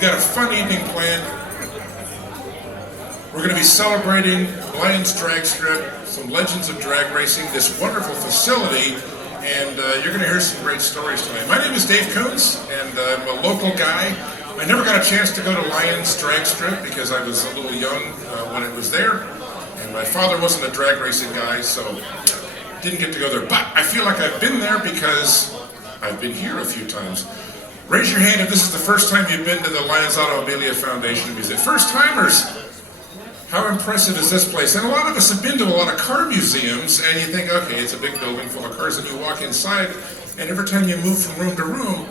We've got a fun evening planned. We're going to be celebrating Lions Drag Strip, some legends of drag racing, this wonderful facility, and you're going to hear some great stories tonight. My name is Dave Kunz, and I'm a local guy. I never got a chance to go to Lions Drag Strip because I was a little young when it was there, and my father wasn't a drag racing guy, so didn't get to go there. But I feel like I've been there because I've been here a few times. Raise your hand if this is the first time you've been to the Lions Automobilia Foundation Museum. First timers, how impressive is this place? And a lot of us have been to a lot of car museums, and you think, okay, it's a big building full of cars, and you walk inside, and every time you move from room to room,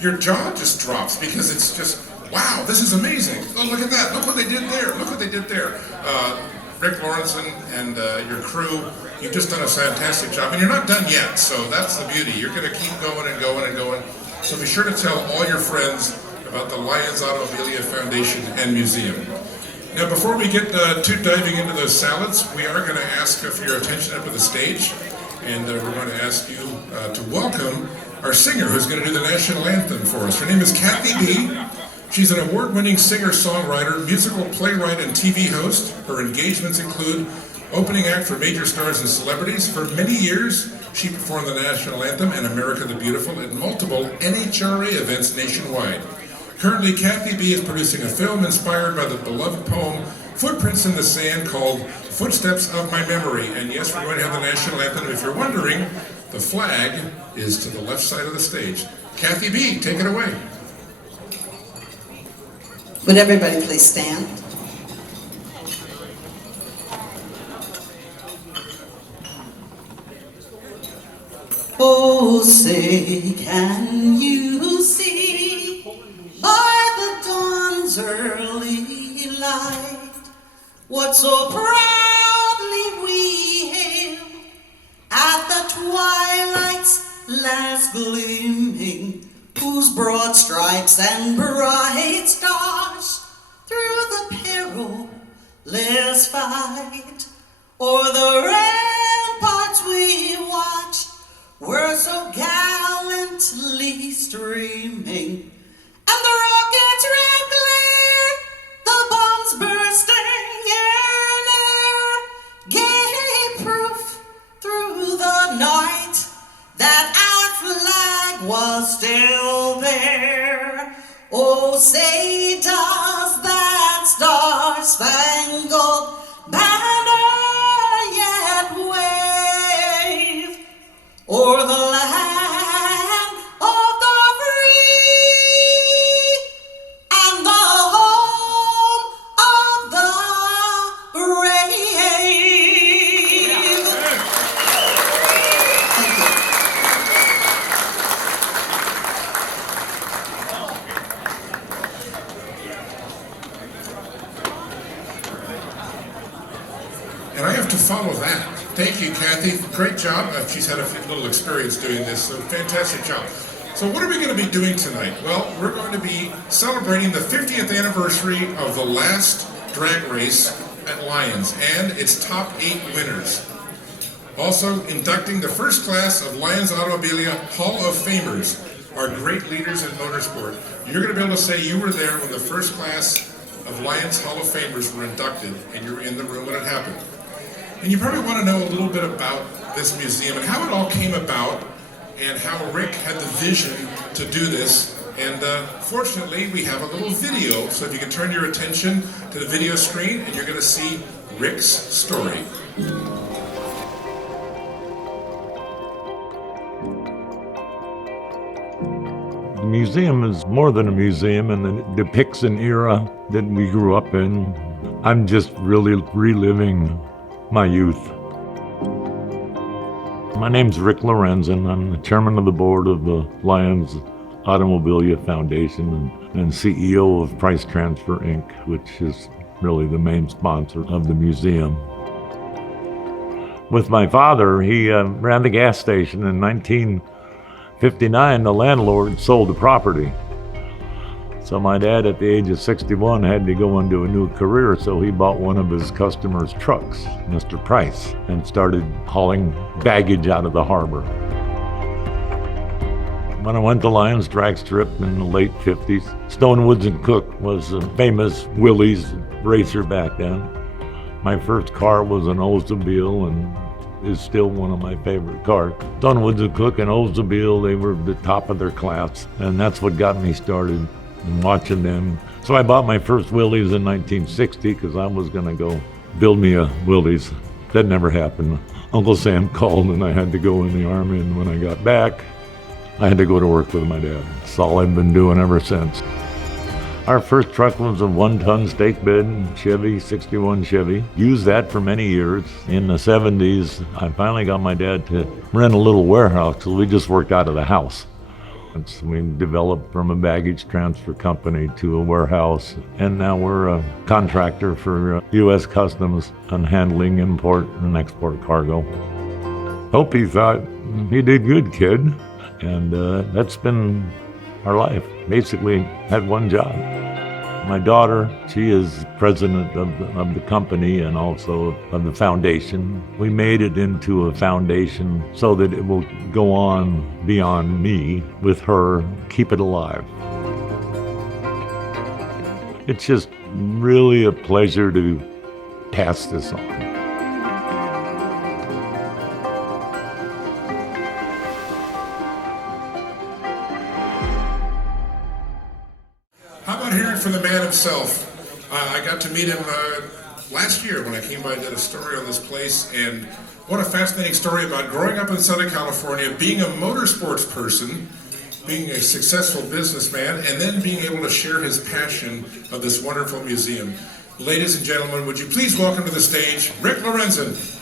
your jaw just drops because it's just, wow, this is amazing. Oh, look at that. Look what they did there. Look what they did there. Rick Lorenzen and your crew, you've just done a fantastic job. And you're not done yet, so that's the beauty. You're going to keep going and going and going. So be sure to tell all your friends about the Lions Automobilia Foundation and Museum. Now, before we get too diving into those salads, we are going to ask for your attention up to the stage. And we're going to ask you to welcome our singer who's going to do the national anthem for us. Her name is Kathy B. She's an award-winning singer-songwriter, musical playwright, and TV host. Her engagements include opening act for major stars and celebrities. For many years, she performed the national anthem and America the Beautiful at multiple NHRA events nationwide. Currently, Kathy B. is producing a film inspired by the beloved poem Footprints in the Sand called Footsteps of My Memory. And yes, we're going to have the national anthem. If you're wondering, the flag is to the left side of the stage. Kathy B., take it away. Would everybody please stand? Oh, say, can you see by the dawn's early light what so proudly we hailed at the twilight's last gleaming, whose broad stripes and bright stars through the perilous fight o'er the ramparts we watched were so gallantly streaming, and the rockets' red glare, the bombs bursting in air, gave proof through the night that our flag was still there. Oh, say does that star-spangled banner yet wave o'er the land of the free and the home of the brave? And I have to follow that. Thank you, Kathy. Great job. She's had a little experience doing this, so fantastic job. So what are we going to be doing tonight? Well, we're going to be celebrating the 50th anniversary of the last drag race at Lions and its top 8 winners. Also inducting the first class of Lions Automobilia Hall of Famers, our great leaders in motorsport. You're going to be able to say you were there when the first class of Lions Hall of Famers were inducted, and you were in the room when it happened. And you probably want to know a little bit about this museum and how it all came about and how Rick had the vision to do this. And fortunately, we have a little video, so if you can turn your attention to the video screen, and you're going to see Rick's story. The museum is more than a museum, and it depicts an era that we grew up in. I'm just really reliving my youth. My name's Rick Lorenzen. I'm the chairman of the board of the Lions Automobilia Foundation and CEO of Price Transfer Inc., which is really the main sponsor of the museum. With my father, he ran the gas station. In 1959, the landlord sold the property. So my dad, at the age of 61, had to go into a new career, so he bought one of his customers' trucks, Mr. Price, and started hauling baggage out of the harbor. When I went to Lions Drag Strip in the late 50s, Stone Woods and Cook was a famous Willys racer back then. My first car was an Oldsmobile and is still one of my favorite cars. Stone Woods and Cook and Oldsmobile, they were the top of their class, and that's what got me started in watching them. So I bought my first Willys in 1960 because I was going to go build me a Willys. That never happened. Uncle Sam called and I had to go in the Army, and when I got back, I had to go to work with my dad. That's all I've been doing ever since. Our first truck was a 1-ton stake bed Chevy, 61 Chevy. Used that for many years. In the 70s, I finally got my dad to rent a little warehouse because we just worked out of the house. And so we developed from a baggage transfer company to a warehouse, and now we're a contractor for U.S. Customs on handling import and export cargo. Hope he thought, "You did good, kid." And that's been our life. Basically, had one job. My daughter, she is president of the company and also of the foundation. We made it into a foundation so that it will go on beyond me with her, keep it alive. It's just really a pleasure to pass this on. How about hearing from the man himself? I got to meet him last year when I came by and did a story on this place, and what a fascinating story about growing up in Southern California, being a motorsports person, being a successful businessman, and then being able to share his passion of this wonderful museum. Ladies and gentlemen, would you please welcome to the stage Rick Lorenzen.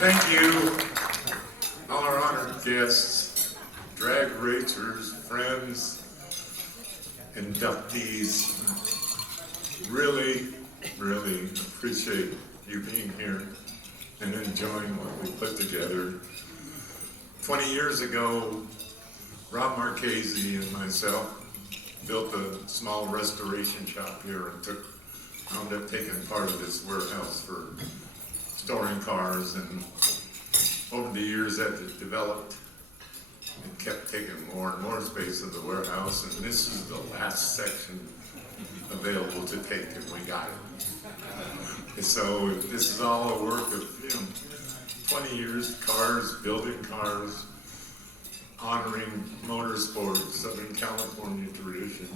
Thank you, all our honored guests, drag racers, friends, inductees. Really, really appreciate you being here and enjoying what we put together. 20 years ago, Rob Marchese and myself built a small restoration shop here and wound up taking part of this warehouse for storing cars, and over the years that it developed, it kept taking more and more space in the warehouse, and this is the last section available to take, and we got it. And so this is all a work of 20 years, cars, building cars, honoring motorsports, Southern California tradition,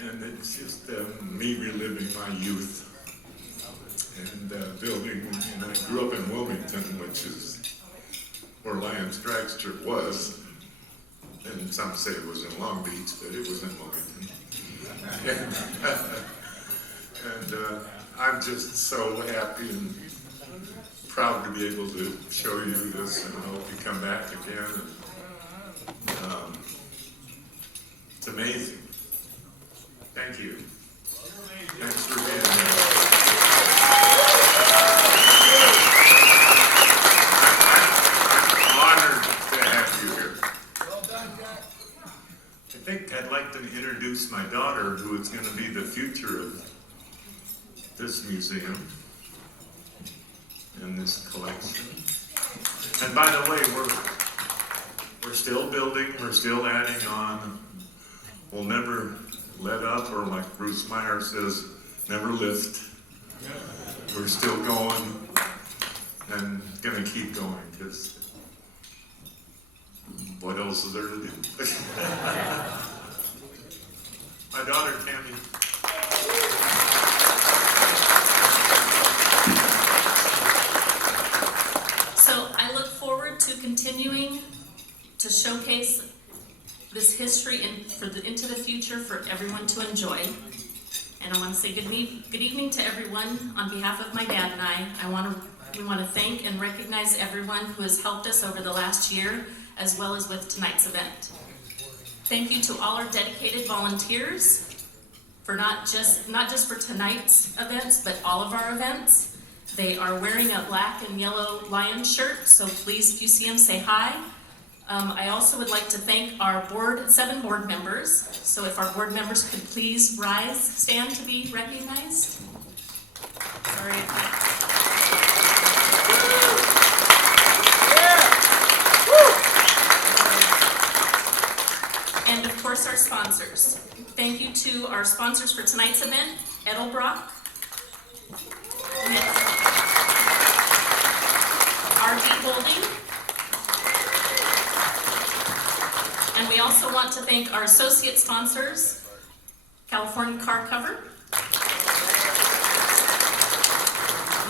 and it's just me reliving my youth. And building, and I grew up in Wilmington, which is where Lions Drag Strip was, and some say it was in Long Beach, but it was in Wilmington. And I'm just so happy and proud to be able to show you this, and I hope you come back again. And, it's amazing. Thank you. Thanks for being here. I think I'd like to introduce my daughter, who is going to be the future of this museum and this collection. And by the way, we're still building, we're still adding on. We'll never let up, or like Bruce Meyer says, never lift. We're still going and going to keep going, because what else is there to do? My daughter, Tammy. So I look forward to continuing to showcase this history into the future for everyone to enjoy. And I want to say good evening to everyone. On behalf of my dad and we want to thank and recognize everyone who has helped us over the last year, as well as with tonight's event. Thank you to all our dedicated volunteers, for not just for tonight's events, but all of our events. They are wearing a black and yellow lion shirt, so please, if you see them, say hi. I also would like to thank our 7 board members. So if our board members could please stand to be recognized. Sorry. And of course, our sponsors. Thank you to our sponsors for tonight's event, Edelbrock, RD Holding, and we also want to thank our associate sponsors, California Car Cover,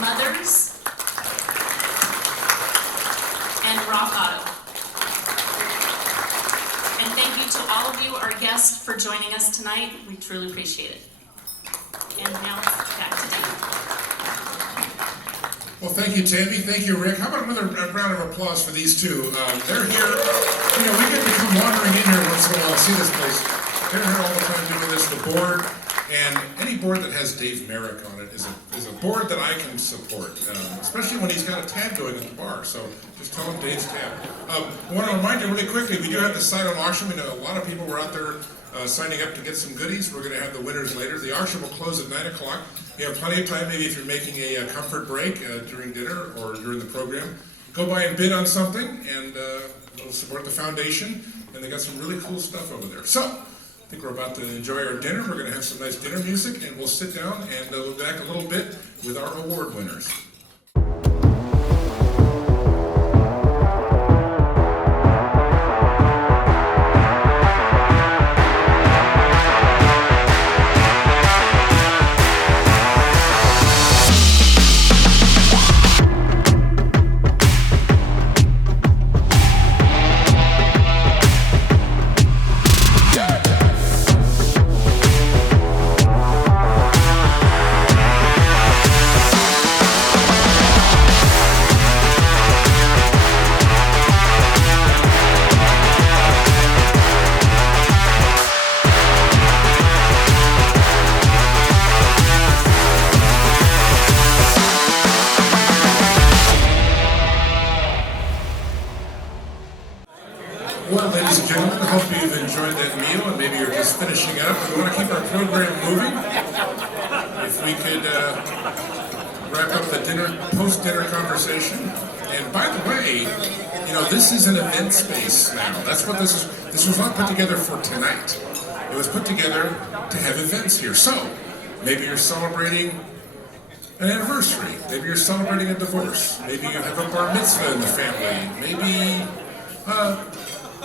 Mothers, and Rock Auto. And thank you to all of you, our guests, for joining us tonight. We truly appreciate it. And now, back to Dave. Well, thank you, Tammy. Thank you, Rick. How about another round of applause for these two? They're here. You know, we get to come wandering in here once in a while, see this place. They're here all the time doing this. The board, and any board that has Dave Merrick on it is a board that I can support, especially when he's got a tab going at the bar. So just tell him Dave's tab. I want to remind you really quickly, we do have the silent auction. We know a lot of people were out there signing up to get some goodies. We're going to have the winners later. The auction will close at 9 o'clock. You have plenty of time, maybe if you're making a comfort break during dinner or during the program. Go by and bid on something, and it'll support the foundation. And they got some really cool stuff over there. So, I think we're about to enjoy our dinner. We're going to have some nice dinner music, and we'll sit down and look back a little bit with our award winners. Well, ladies and gentlemen, I hope you've enjoyed that meal, and maybe you're just finishing up. We want to keep our program moving. If we could wrap up the post-dinner conversation. And by the way, you know, this is an event space now. That's what this is. This was not put together for tonight. It was put together to have events here. So, maybe you're celebrating an anniversary. Maybe you're celebrating a divorce. Maybe you have a bar mitzvah in the family. Maybe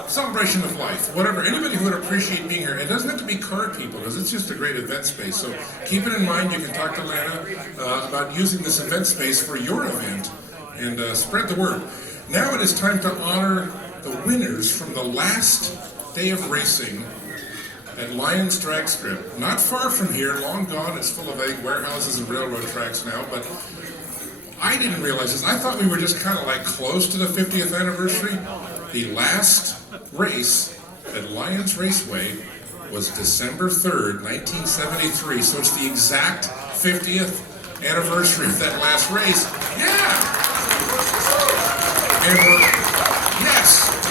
celebration of life, whatever. Anybody who would appreciate being here. It doesn't have to be card people, because it's just a great event space. So keep it in mind. You can talk to Lana about using this event space for your event, and spread the word. Now it is time to honor the winners from the last day of racing at Lyons Drag Strip. Not far from here, long gone. It's full of egg warehouses and railroad tracks now, but I didn't realize this. I thought we were just kind of like close to the 50th anniversary. The last race at Lyons Raceway was December 3rd, 1973. So it's the exact 50th anniversary of that last race. Yeah!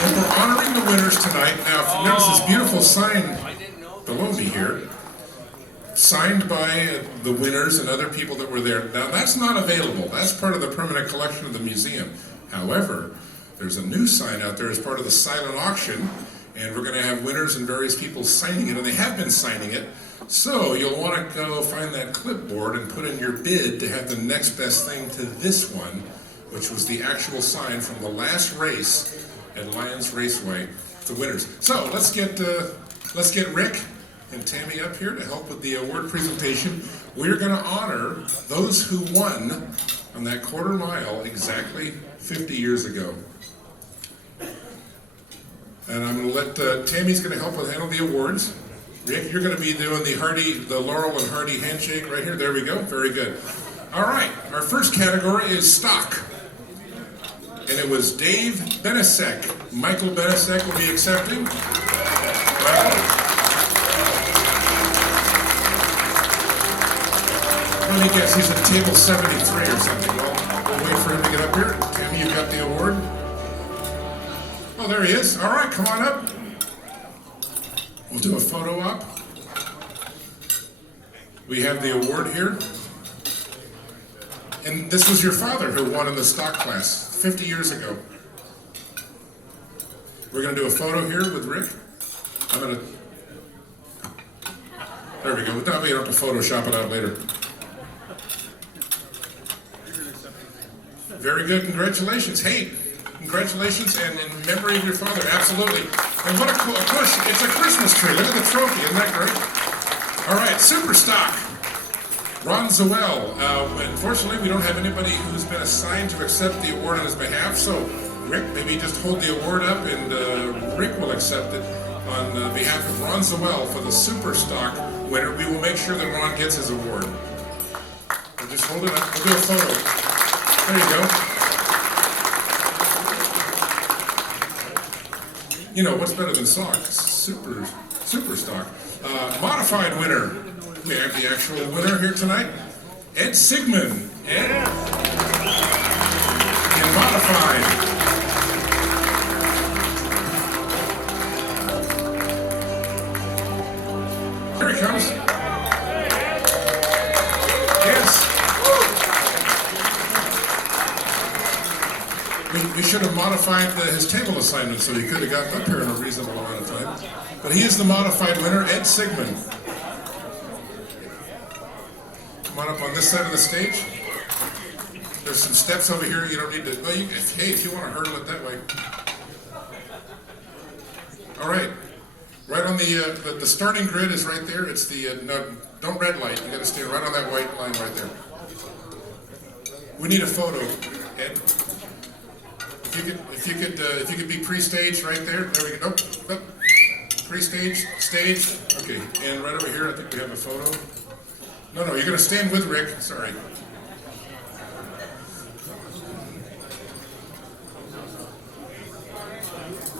And we're honoring the winners tonight. Now, if you notice this beautiful sign below me here, signed by the winners and other people that were there. Now, that's not available. That's part of the permanent collection of the museum. However, there's a new sign out there as part of the silent auction, and we're going to have winners and various people signing it, and they have been signing it. So you'll want to go find that clipboard and put in your bid to have the next best thing to this one, which was the actual sign from the last race at Lyons Raceway, the winners. So let's get Rick and Tammy up here to help with the award presentation. We're going to honor those who won on that quarter mile exactly 50 years ago. And I'm going to let Tammy's going to help with handle the awards. Rick, you're going to be doing the Laurel and Hardy handshake right here. There we go. Very good. All right. Our first category is stock. And it was Dave Benisek. Michael Benisek will be accepting. Let me guess, he's at table 73 or something. Well, we'll wait for him to get up here. Tammy, you've got the award. Oh, there he is. All right, come on up. We'll do a photo op. We have the award here. And this was your father who won in the stock class 50 years ago. We're going to do a photo here with Rick. I'm going to... There we go. That way you don't have to Photoshop it out later. Very good. Congratulations. Hey, congratulations, and in memory of your father, absolutely. And what a cool, of course, it's a Christmas tree. Look at the trophy. Isn't that great? All right, super stock. Ron Zoelle. Unfortunately, we don't have anybody who's been assigned to accept the award on his behalf, so Rick, maybe just hold the award up, and Rick will accept it on behalf of Ron Zoelle for the super stock winner. We will make sure that Ron gets his award. We'll just hold it up. We'll do a photo. There you go. You know, what's better than stock? Super stock. Modified winner. We have the actual winner here tonight. Ed Sigmon. Ed. In modified. Here he comes. Yes. We should have modified his table assignment so he could have gotten up here in a reasonable amount of time. But he is the modified winner, Ed Sigmon. Come on up on this side of the stage. There's some steps over here. You don't need to. Well, if you want to hurdle it that way. All right. Right on the starting grid is right there. It's the no, don't red light. You got to stay right on that white line right there. We need a photo, Ed. If you could be pre-staged right there. There we go. Nope. Pre-stage, stage. Okay, and right over here, I think we have a photo. No, you're going to stand with Rick. Sorry.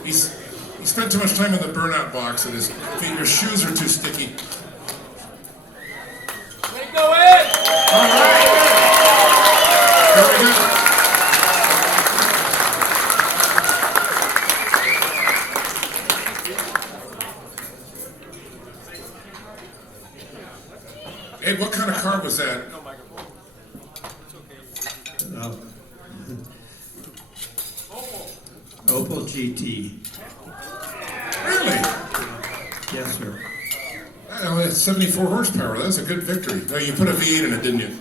He spent too much time in the burnout box, and his feet, your shoes are too sticky. Go in! All right. Very good. Ed, what kind of car was that? Opel GT. Really? Yes, sir. Well, it's 74 horsepower. That was a good victory. No, you put a V8 in it, didn't you?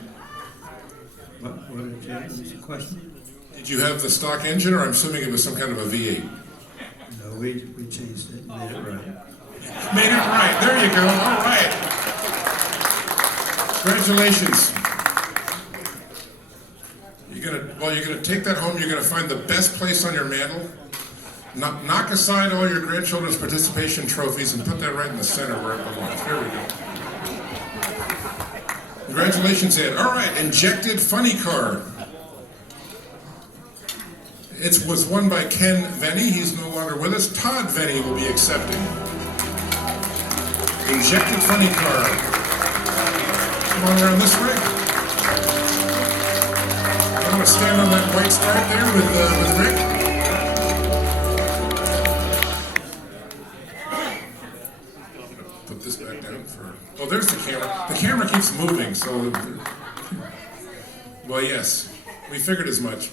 What was the question? Did you have the stock engine, or I'm assuming it was some kind of a V8? No, we changed it and made it right. Made it right. There you go. All right. Congratulations. You're gonna take that home. You're gonna find the best place on your mantle. Knock aside all your grandchildren's participation trophies and put that right in the center where it belongs. Here we go. Congratulations, Ed. All right, injected funny car. It was won by Ken Veney. He's no longer with us. Todd Veney will be accepting. Injected funny car. Come on around this way. I'm going to stand on that white stripe there with Rick. Put this back down for... Oh, there's the camera. The camera keeps moving, so... Well, yes. We figured as much.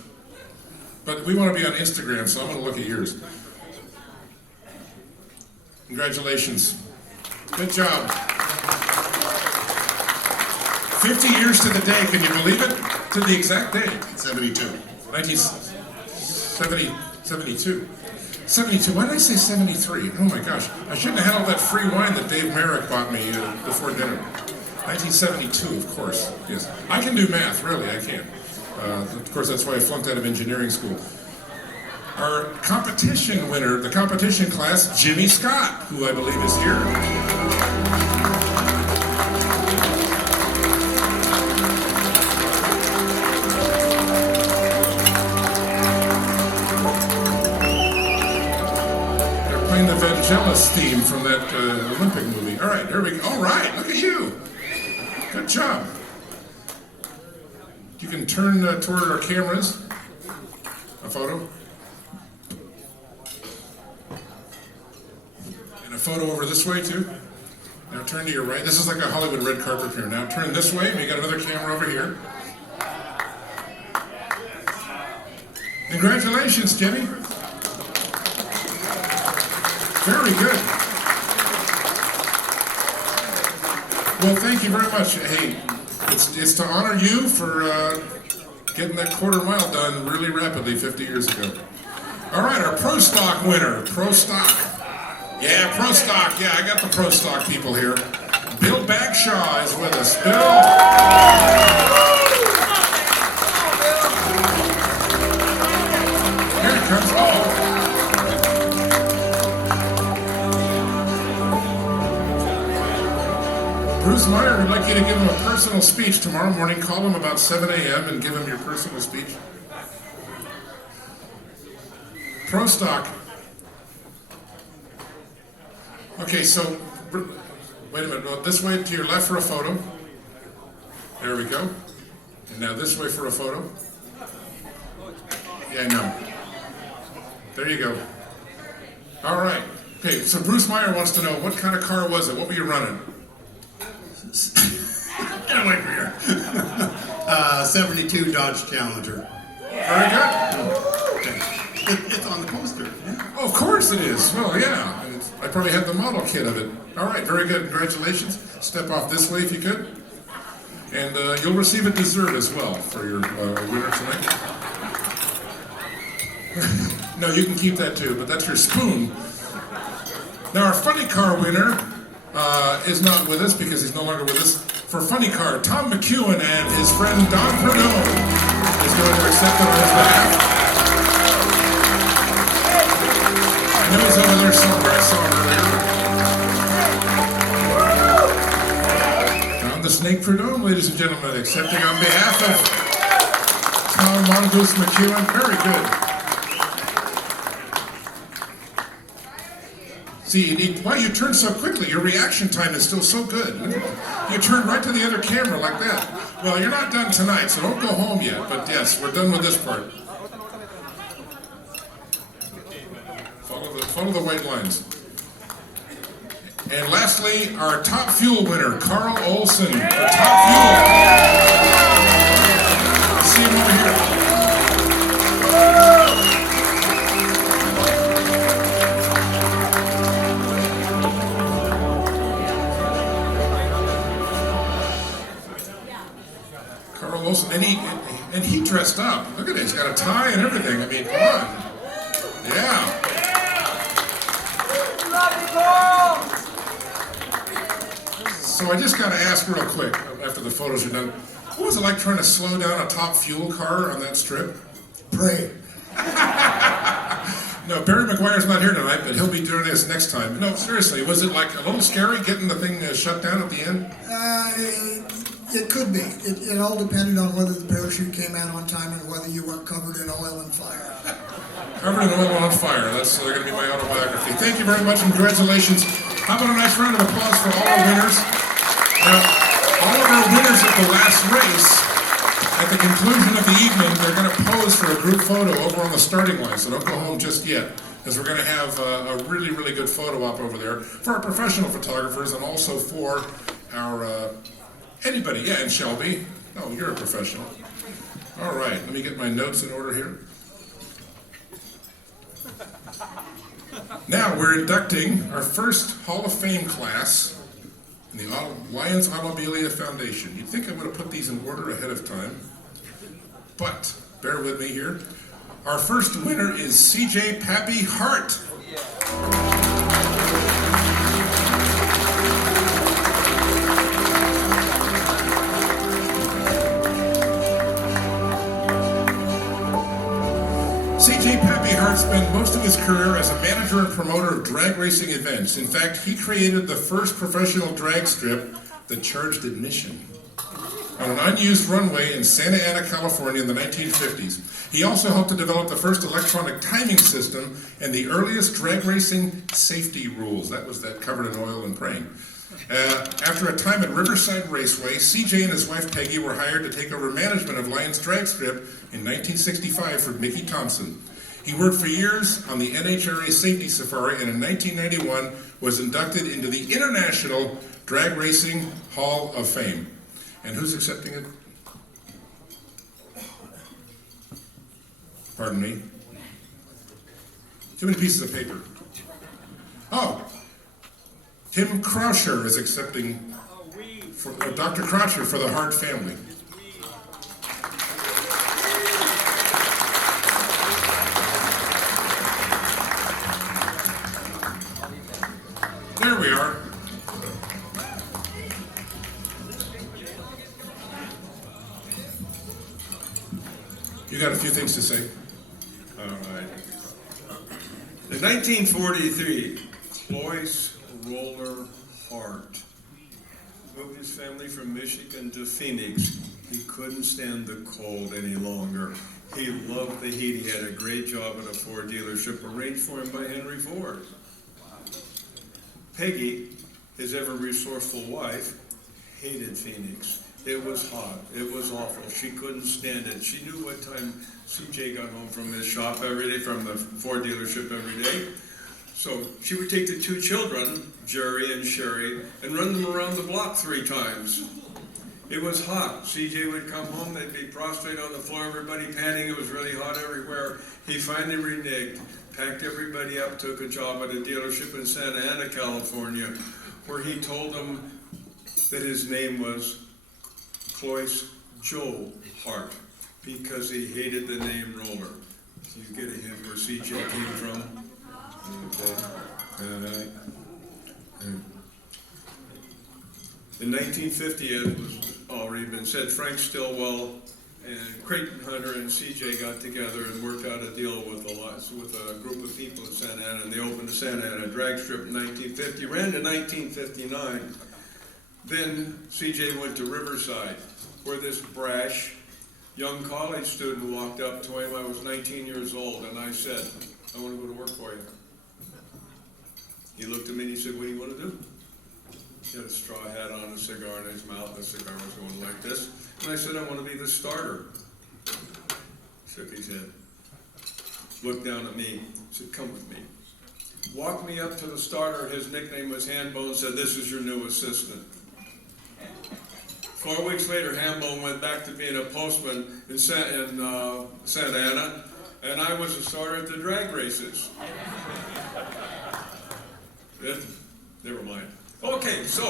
But we want to be on Instagram, so I'm going to look at yours. Congratulations. Good job. 50 years to the day, can you believe it? To the exact day. 72. 1972. 72. Why did I say 73? Oh my gosh. I shouldn't have had all that free wine that Dave Merrick bought me before dinner. 1972, of course. Yes. I can do math, really, I can. Of course, that's why I flunked out of engineering school. Our competition winner, the competition class, Jimmy Scott, who I believe is here. The Vangelis theme from that Olympic movie. All right, here we go. All right, look at you. Good job. you can turn toward our cameras. A photo. And a photo over this way too. Now turn to your right. This is like a Hollywood red carpet here. Now turn this way. We got another camera over here. Congratulations, Jenny. Very good. Well, thank you very much. Hey, it's to honor you for getting that quarter mile done really rapidly 50 years ago. All right, our Pro Stock winner. Pro Stock. Yeah, Pro Stock. Yeah, I got the Pro Stock people here. Bill Bagshaw is with us. Bill. Here it comes. Oh. Bruce Meyer would like you to give him a personal speech tomorrow morning. Call him about 7 a.m. and give him your personal speech. Pro Stock. Okay, so, wait a minute. Well, this way to your left for a photo. There we go. And now this way for a photo. Yeah, no. There you go. All right. Okay, so Bruce Meyer wants to know, what kind of car was it? What were you running? Get away from here. 72 Dodge Challenger. Very good. It's on the poster. Yeah. Oh, of course it is. Well, yeah. I probably had the model kit of it. All right, very good. Congratulations. Step off this way if you could. And you'll receive a dessert as well for your winner tonight. No, you can keep that too, but that's your spoon. Now, our funny car winner is not with us because he's no longer with us. For funny car, Tom McEwen and his friend Don Prudhomme is going to accept it on his behalf. I know he's over there somewhere. I saw him earlier. Don the Snake Prudhomme, ladies and gentlemen, accepting on behalf of Tom Mongoose McEwen. Very good. See, why you turn so quickly? Your reaction time is still so good. You turn right to the other camera like that. Well, you're not done tonight, so don't go home yet. But yes, we're done with this part. Follow the white lines. And lastly, our top fuel winner, Carl Olson, for top fuel. See him over here. And he dressed up. Look at it, he's got a tie and everything. I mean, come on. Yeah. So I just got to ask real quick, after the photos are done, what was it like trying to slow down a top fuel car on that strip? Pray. No, Barry McGuire's not here tonight, but he'll be doing this next time. No, seriously, was it like a little scary getting the thing shut down at the end? It could be. It all depended on whether the parachute came out on time and whether you weren't covered in oil and fire. Covered in oil and on fire. That's going to be my autobiography. Thank you very much and congratulations. How about a nice round of applause for all our winners? Now, all of our winners at the last race, at the conclusion of the evening, they're going to pose for a group photo over on the starting line, so don't go home just yet, because we're going to have a really, really good photo op over there for our professional photographers and also for our... anybody, yeah, and Shelby. Oh, you're a professional. All right, let me get my notes in order here. Now we're inducting our first Hall of Fame class in the Lions Automobilia Foundation. You'd think I would have put these in order ahead of time, but bear with me here. Our first winner is CJ Pappy Hart. CJ Pappy Hart spent most of his career as a manager and promoter of drag racing events. In fact, he created the first professional drag strip that charged admission on an unused runway in Santa Ana, California in the 1950s. He also helped to develop the first electronic timing system and the earliest drag racing safety rules. That was that covered in oil and praying. After a time at Riverside Raceway, CJ and his wife Peggy were hired to take over management of Lions Drag Strip in 1965 for Mickey Thompson. He worked for years on the NHRA Safety Safari and in 1991 was inducted into the International Drag Racing Hall of Fame. And who's accepting it? Pardon me? Too many pieces of paper. Oh, Tim Croucher is accepting for Dr. Croucher for the Hart family. There we are. You got a few things to say? All right. In 1943, Cloyce Roller Hart moved his family from Michigan to Phoenix. He couldn't stand the cold any longer. He loved the heat. He had a great job at a Ford dealership arranged for him by Henry Ford. Peggy, his ever resourceful wife, hated Phoenix. It was hot. It was awful. She couldn't stand it. She knew what time CJ got home from his shop every day, from the Ford dealership every day. So she would take the two children, Jerry and Sherry, and run them around the block 3 times. It was hot. CJ would come home, they'd be prostrate on the floor, everybody panting. It was really hot everywhere. He finally reneged, packed everybody up, took a job at a dealership in Santa Ana, California, where he told them that his name was Cloyce Joe Hart, because he hated the name Roller. Do you get a hint where CJ came from? Okay. In 1950, it was already been said, Frank Stillwell and Creighton Hunter and CJ got together and worked out a deal with a group of people in Santa Ana, and they opened the Santa Ana drag strip in 1950, ran to 1959. Then CJ went to Riverside, where this brash young college student walked up to him. I was 19 years old, and I said, I want to go to work for you. He looked at me and he said, what do you want to do? He had a straw hat on, a cigar in his mouth. The cigar was going like this. And I said, I want to be the starter. Shook his head. Looked down at me. Said, come with me. Walked me up to the starter. His nickname was Hambone. Said, this is your new assistant. 4 weeks later, Hambone went back to being a postman in Santa Ana, and I was a starter at the drag races. They were mine. Okay, so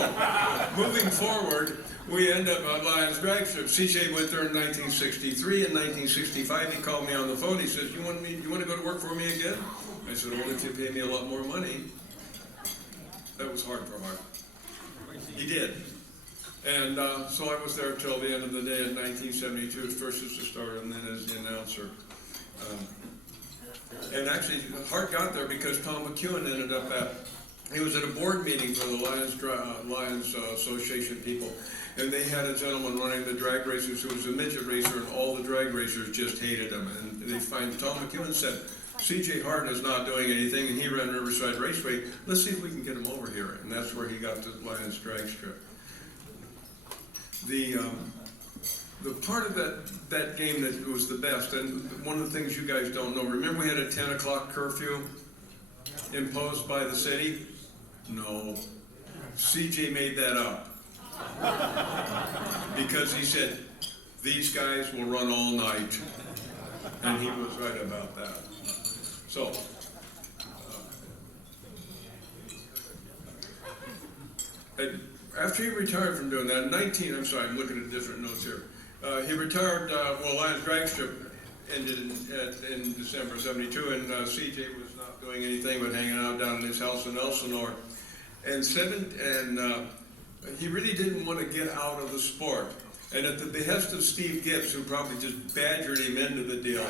moving forward, we end up at Lions Drag Strip. CJ went there in 1963. In 1965, he called me on the phone. He says, you want to go to work for me again? I said, only if you pay me a lot more money. That was hard for Hart. He did. And so I was there till the end of the day in 1972, first as the starter and then as the announcer. And actually, Hart got there because Tom McEwen ended up he was at a board meeting for the Lions Association people, and they had a gentleman running the drag races who was a midget racer, and all the drag racers just hated him. And they Tom McEwen said, CJ Hart is not doing anything, and he ran Riverside Raceway. Let's see if we can get him over here. And that's where he got the Lions Drag Strip. The part of that game that was the best, and one of the things you guys don't know, remember we had a 10 o'clock curfew imposed by the city? No. CJ made that up. Because he said, these guys will run all night. And he was right about that. So, after he retired from doing that, I'm looking at different notes here. He retired, Lions Drag Strip ended in December '72, and CJ was not doing anything but hanging out down in his house in Elsinore. And he really didn't want to get out of the sport. And at the behest of Steve Gibbs, who probably just badgered him into the deal,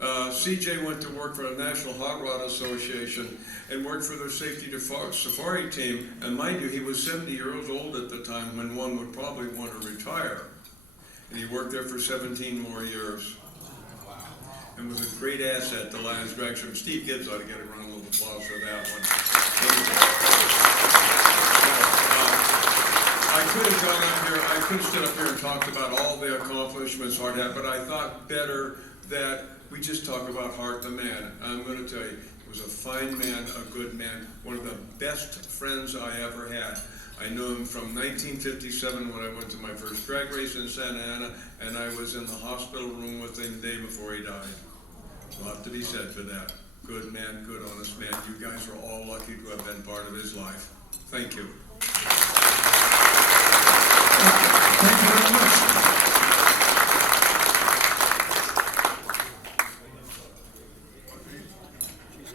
CJ went to work for the National Hot Rod Association and worked for their safety safari team. And mind you, he was 70 years old at the time when one would probably want to retire. And he worked there for 17 more years. And was a great asset to Lions Drag Strip. Steve Gibbs ought to get a round of applause for that one. could have gone up here, I could have stood up here and talked about all the accomplishments Hart had, but I thought better that we just talk about Hart the man. I'm going to tell you, he was a fine man, a good man, one of the best friends I ever had. I knew him from 1957 when I went to my first drag race in Santa Ana, and I was in the hospital room with him the day before he died. A lot to be said for that. Good man, good honest man. You guys are all lucky to have been part of his life. Thank you. Thank you very much.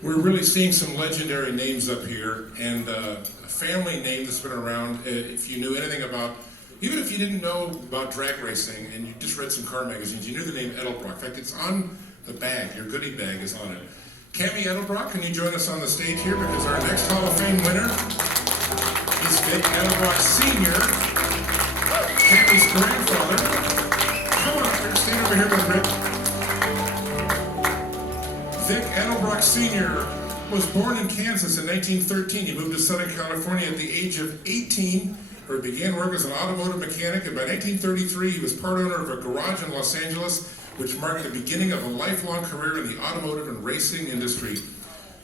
We're really seeing some legendary names up here, and a family name that's been around. If you knew anything about, even if you didn't know about drag racing and you just read some car magazines, you knew the name Edelbrock. In fact, it's on the bag. Your goodie bag is on it. Cammie Edelbrock, can you join us on the stage here? Because our next Hall of Fame winner is Vic Edelbrock Sr., Cammie's grandfather. Come on, Rick, stand over here with Rick. Vic Edelbrock Sr. was born in Kansas in 1913. He moved to Southern California at the age of 18, where he began work as an automotive mechanic. And by 1933, he was part owner of a garage in Los Angeles, which marked the beginning of a lifelong career in the automotive and racing industry.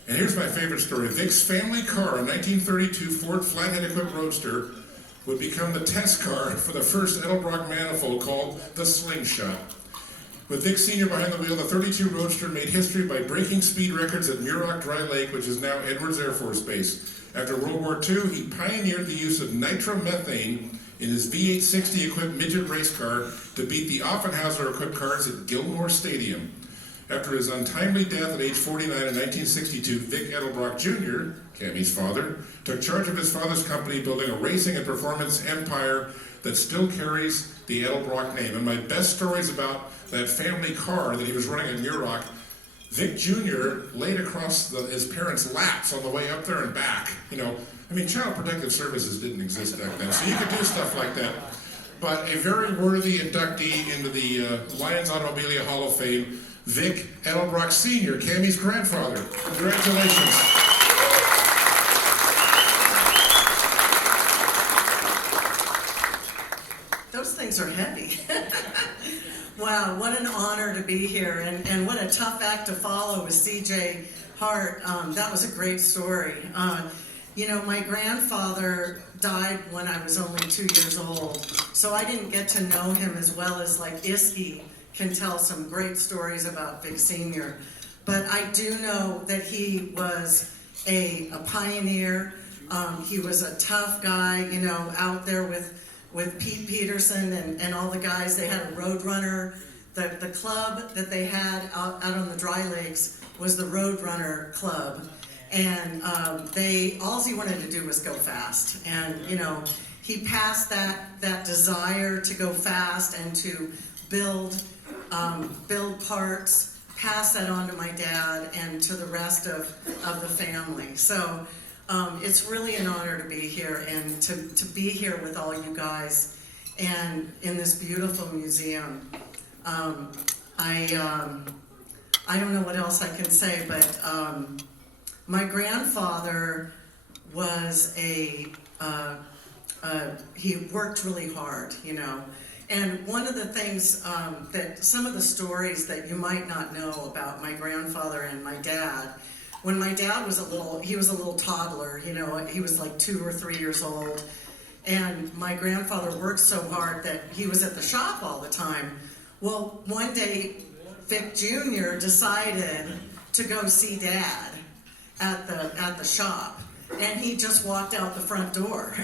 And here's my favorite story. Vic's family car, a 1932 Ford flathead-equipped Roadster, would become the test car for the first Edelbrock manifold called the Slingshot. With Vic Sr. behind the wheel, the 32 Roadster made history by breaking speed records at Muroc Dry Lake, which is now Edwards Air Force Base. After World War II, he pioneered the use of nitromethane in his V860 equipped midget race car to beat the Offenhauser equipped cars at Gilmore Stadium. After his untimely death at age 49 in 1962, Vic Edelbrock Jr., Cammie's father, took charge of his father's company, building a racing and performance empire that still carries the Edelbrock name. And my best stories about that family car that he was running at Muroc, Vic Jr. laid across his parents' laps on the way up there and back. You know, I mean, Child Protective Services didn't exist back then, so you could do stuff like that. But a very worthy inductee into the Lions Automobilia Hall of Fame, Vic Edelbrock Sr., Cammie's grandfather. Congratulations. Those things are heavy. Wow, what an honor to be here, and what a tough act to follow with CJ Hart. That was a great story. You know, my grandfather died when I was only 2 years old, so I didn't get to know him as well as like Iskey can tell some great stories about Vic Sr. But I do know that he was a pioneer. He was a tough guy, you know, out there with Pete Peterson and all the guys. They had a Roadrunner. The club that they had out on the dry lakes was the Roadrunner Club. And all he wanted to do was go fast. And, you know, he passed that desire to go fast and to build parts, pass that on to my dad and to the rest of the family. So it's really an honor to be here and to be here with all you guys and in this beautiful museum. I don't know what else I can say, but my grandfather was he worked really hard, you know. And one of the things that some of the stories that you might not know about my grandfather and my dad, when my dad was he was a little toddler, you know, he was like 2 or 3 years old. And my grandfather worked so hard that he was at the shop all the time. Well, one day, Vic Jr. decided to go see Dad at the shop. And he just walked out the front door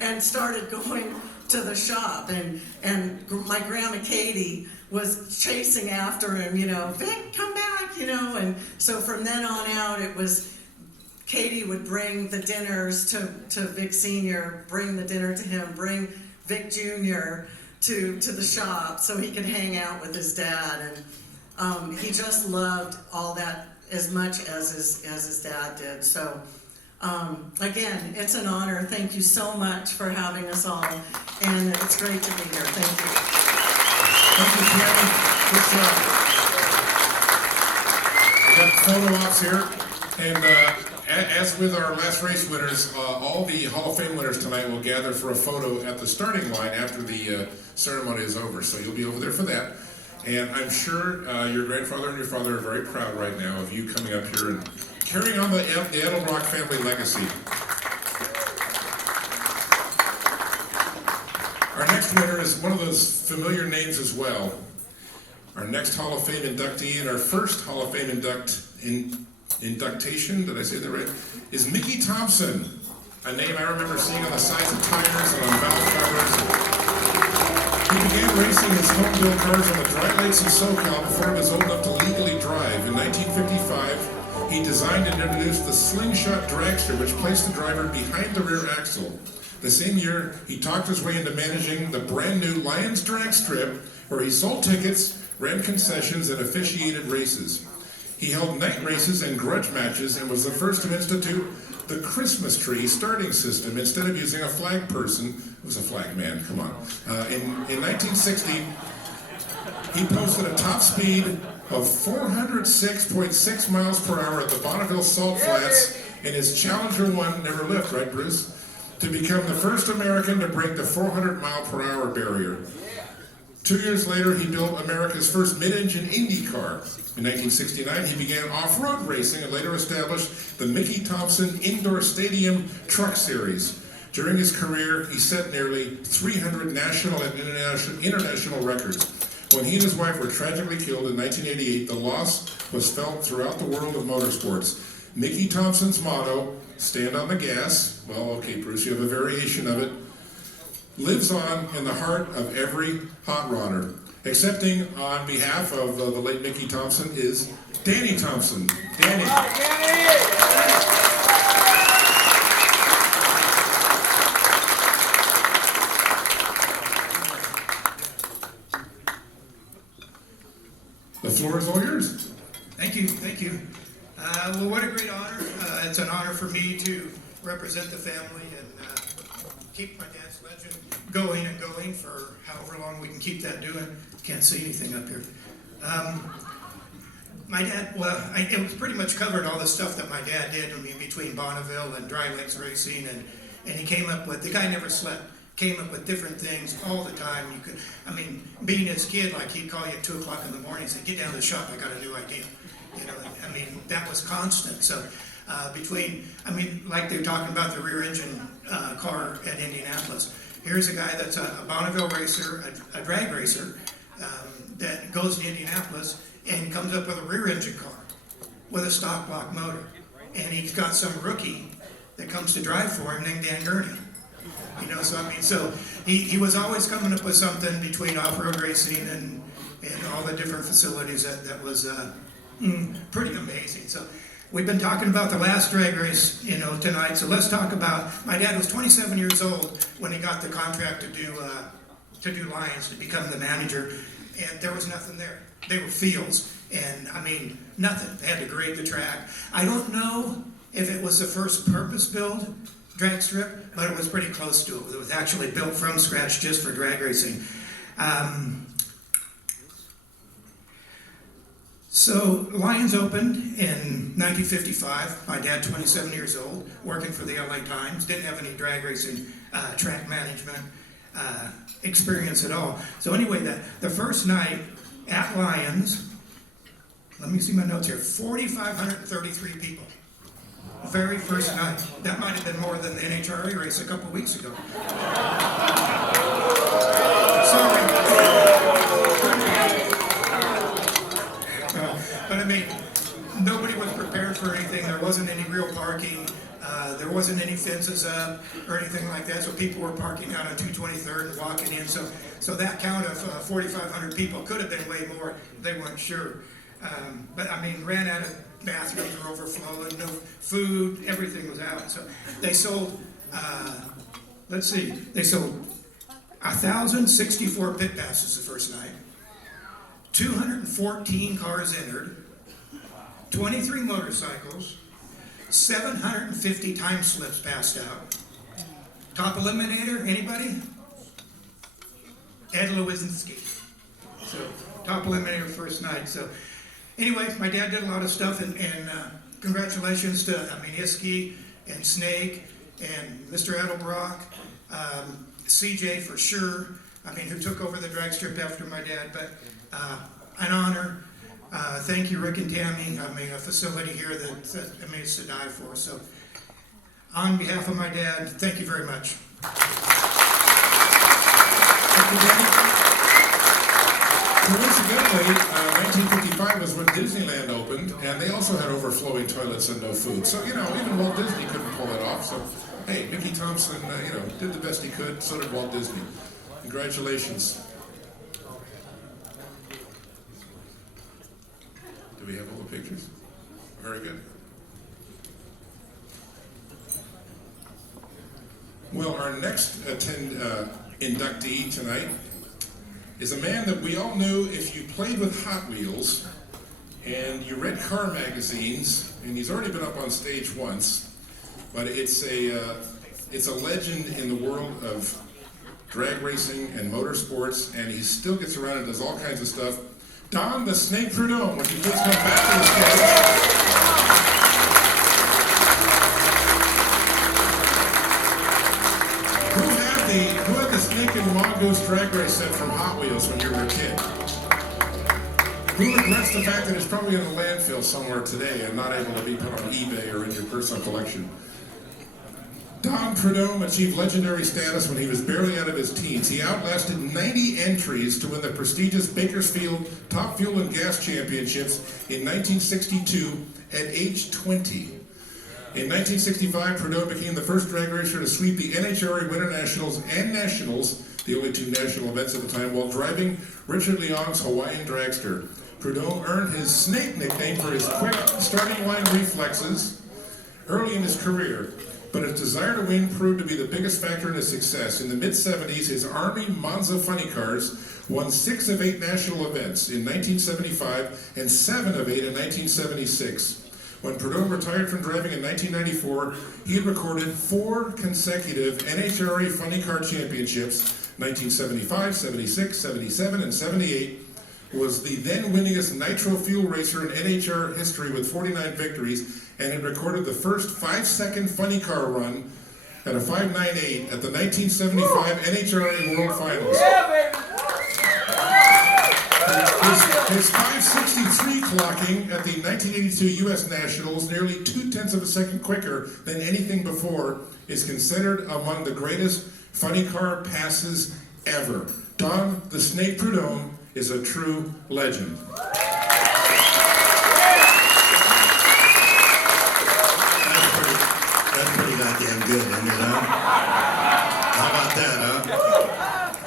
and started going to the shop. And my grandma Katie was chasing after him, you know, Vic, come back, you know. And so from then on out, it was Katie would bring the dinners to Vic Sr., bring the dinner to him, bring Vic Jr. to the shop so he could hang out with his dad. And he just loved all that as much as his dad did. So again, it's an honor. Thank you so much for having us all, and it's great to be here. Thank you. Thank you, Cammie. Good job. We got photo ops here, and As with our last race winners, all the Hall of Fame winners tonight will gather for a photo at the starting line after the ceremony is over. So you'll be over there for that. And I'm sure your grandfather and your father are very proud right now of you coming up here and carrying on the Edelbrock family legacy. Our next winner is one of those familiar names as well. Our next Hall of Fame inductee and our first Hall of Fame induction, did I say that right, is Mickey Thompson, a name I remember seeing on the sides of tires and on ballot covers. He began racing his home-built cars on the dry lakes of SoCal before he was old enough to legally drive. In 1955, he designed and introduced the slingshot dragster, which placed the driver behind the rear axle. The same year, he talked his way into managing the brand new Lions Drag Strip, where he sold tickets, ran concessions, and officiated races. He held night races and grudge matches and was the first to institute the Christmas tree starting system instead of using a flag person. It was a flag man, come on. In 1960, he posted a top speed of 406.6 miles per hour at the Bonneville Salt Flats, and his Challenger 1 never lived, right, Bruce? To become the first American to break the 400-mile-per-hour barrier. 2 years later, he built America's first mid-engine Indy car. In 1969, he began off-road racing and later established the Mickey Thompson Indoor Stadium Truck Series. During his career, he set nearly 300 national and international records. When he and his wife were tragically killed in 1988, the loss was felt throughout the world of motorsports. Mickey Thompson's motto, stand on the gas, well, okay, Bruce, you have a variation of it, lives on in the heart of every hot rodder. Accepting on behalf of the late Mickey Thompson is Danny Thompson. Danny. The floor is all yours. Thank you, thank you. Well, what a great honor. It's an honor for me to represent the family and keep my dad's legend going and going for however long we can keep that doing. Can't see anything up here. My dad, well, it was pretty much covered all the stuff that my dad did. I mean, between Bonneville and Dry Lakes Racing, and he came up with, the guy never slept, came up with different things all the time. You could, I mean, being his kid, like he'd call you at 2 o'clock in the morning and say, get down to the shop, I got a new idea. You know, I mean, that was constant. So between, I mean, like they're talking about the rear engine car at Indianapolis. Here's a guy that's a Bonneville racer, a drag racer, that goes to Indianapolis and comes up with a rear engine car with a stock block motor. And he's got some rookie that comes to drive for him named Dan Gurney. You know, so I mean, so he was always coming up with something between off-road racing and all the different facilities that was pretty amazing. So we've been talking about the last drag race, you know, tonight. So let's talk about, my dad was 27 years old when he got the contract to do Lions, to become the manager, and there was nothing there. They were fields, and I mean, nothing. They had to grade the track. I don't know if it was the first purpose-built drag strip, but it was pretty close to it. It was actually built from scratch just for drag racing. So Lions opened in 1955. My dad, 27 years old, working for the LA Times, didn't have any drag racing track management experience at all. So anyway, the first night at Lions, let me see my notes here, 4,533 people. Very first night. That might have been more than the NHRA race a couple weeks ago. Sorry. But I mean, nobody was prepared for anything. There wasn't any real parking. There wasn't any fences up or anything like that. So people were parking out on 223rd and walking in. So that count of 4,500 people could have been way more. They weren't sure. But I mean, ran out of bathrooms were overflowing, no food, everything was out. So they sold, they sold 1,064 pit passes the first night. 214 cars entered, 23 motorcycles, 750 time slips passed out. Top eliminator, anybody? Ed Lorenzen. So top eliminator first night. So anyway, my dad did a lot of stuff, and congratulations to, Iskey and Snake and Mr. Edelbrock, CJ for sure, who took over the drag strip after my dad, but an honor. Thank you, Rick and Tammy. A facility here that it's to die for. So, on behalf of my dad, thank you very much. Coincidentally, 1955 was when Disneyland opened, and they also had overflowing toilets and no food. So, even Walt Disney couldn't pull it off. So, hey, Mickey Thompson, did the best he could. So did Walt Disney. Congratulations. Do we have all the pictures? Very good. Well, our next inductee tonight is a man that we all knew if you played with Hot Wheels and you read car magazines, and he's already been up on stage once, but it's a legend in the world of drag racing and motorsports, and he still gets around and does all kinds of stuff. Don the Snake Prudhomme, would you please come back to the stage? Who had the Snake and Mongoose drag race set from Hot Wheels when you were a kid? Who regrets the fact that it's probably in a landfill somewhere today and not able to be put on eBay or in your personal collection? Don Prudhomme achieved legendary status when he was barely out of his teens. He outlasted 90 entries to win the prestigious Bakersfield Top Fuel and Gas Championships in 1962 at age 20. In 1965, Prudhomme became the first drag racer to sweep the NHRA Winter Nationals and Nationals, the only two national events at the time, while driving Richard Leong's Hawaiian dragster. Prudhomme earned his Snake nickname for his quick starting line reflexes early in his career, but his desire to win proved to be the biggest factor in his success. In the mid-70s, his Army Monza funny cars won 6 of 8 national events in 1975 and 7 of 8 in 1976. When Prudhomme retired from driving in 1994, he had recorded 4 consecutive NHRA Funny Car Championships, 1975, 76, 77, and 78, was the then winningest nitro fuel racer in NHR history with 49 victories, and had recorded the first 5-second funny car run at a 5.98 at the 1975 NHRA World Finals. His 5.63 clocking at the 1982 U.S. Nationals, nearly 0.2 of a second quicker than anything before, is considered among the greatest funny car passes ever. Don the Snake Prudhomme is a true legend. That's pretty goddamn good, isn't it, huh? How about that, huh?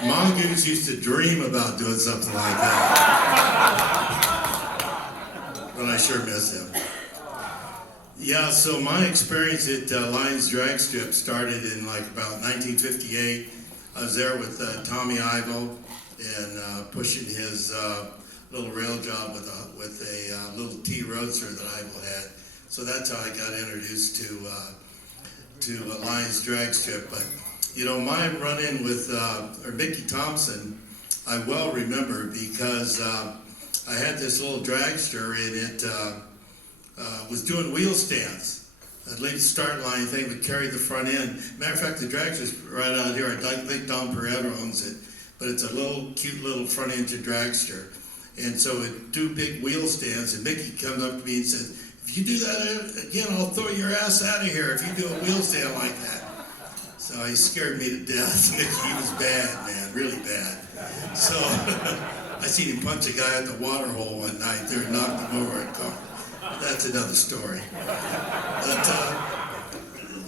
Mongoose used to dream about doing something like that. But I sure miss him. Yeah, so my experience at Lions Drag Strip started in about 1958. I was there with Tommy Ivo and pushing his little rail job with a little T Roadster that Ivo had. So that's how I got introduced to Lions Drag Strip. But my run-in with Mickey Thompson, I well remember because I had this little dragster and it was doing wheel stands. I'd leave the start line thing, would carry the front end. Matter of fact, the dragster's right out here. I think Don Peretta owns it, but it's a little cute little front engine dragster. And so it'd do big wheel stands, and Mickey comes up to me and says, "If you do that again, I'll throw your ass out of here if you do a wheel stand like that." So he scared me to death. Mickey was bad, man, really bad. So I seen him punch a guy at the water hole one night there and knocked him over a car. That's another story. But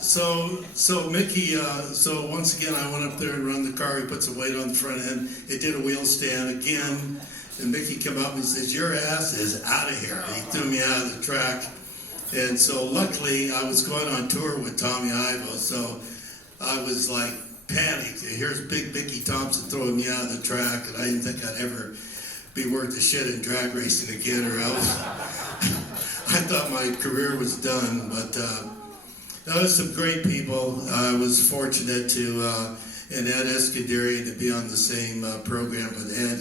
so Mickey, so once again I went up there and run the car. He put some weight on the front end. It did a wheel stand again. And Mickey came up and says, "Your ass is out of here." He threw me out of the track. And so luckily I was going on tour with Tommy Ivo, so I was like panicked. Here's big Mickey Thompson throwing me out of the track, and I didn't think I'd ever be worth a shit in drag racing again, or else I thought my career was done. But that was some great people. I was fortunate to, and Ed Iskenderian, to be on the same program with Ed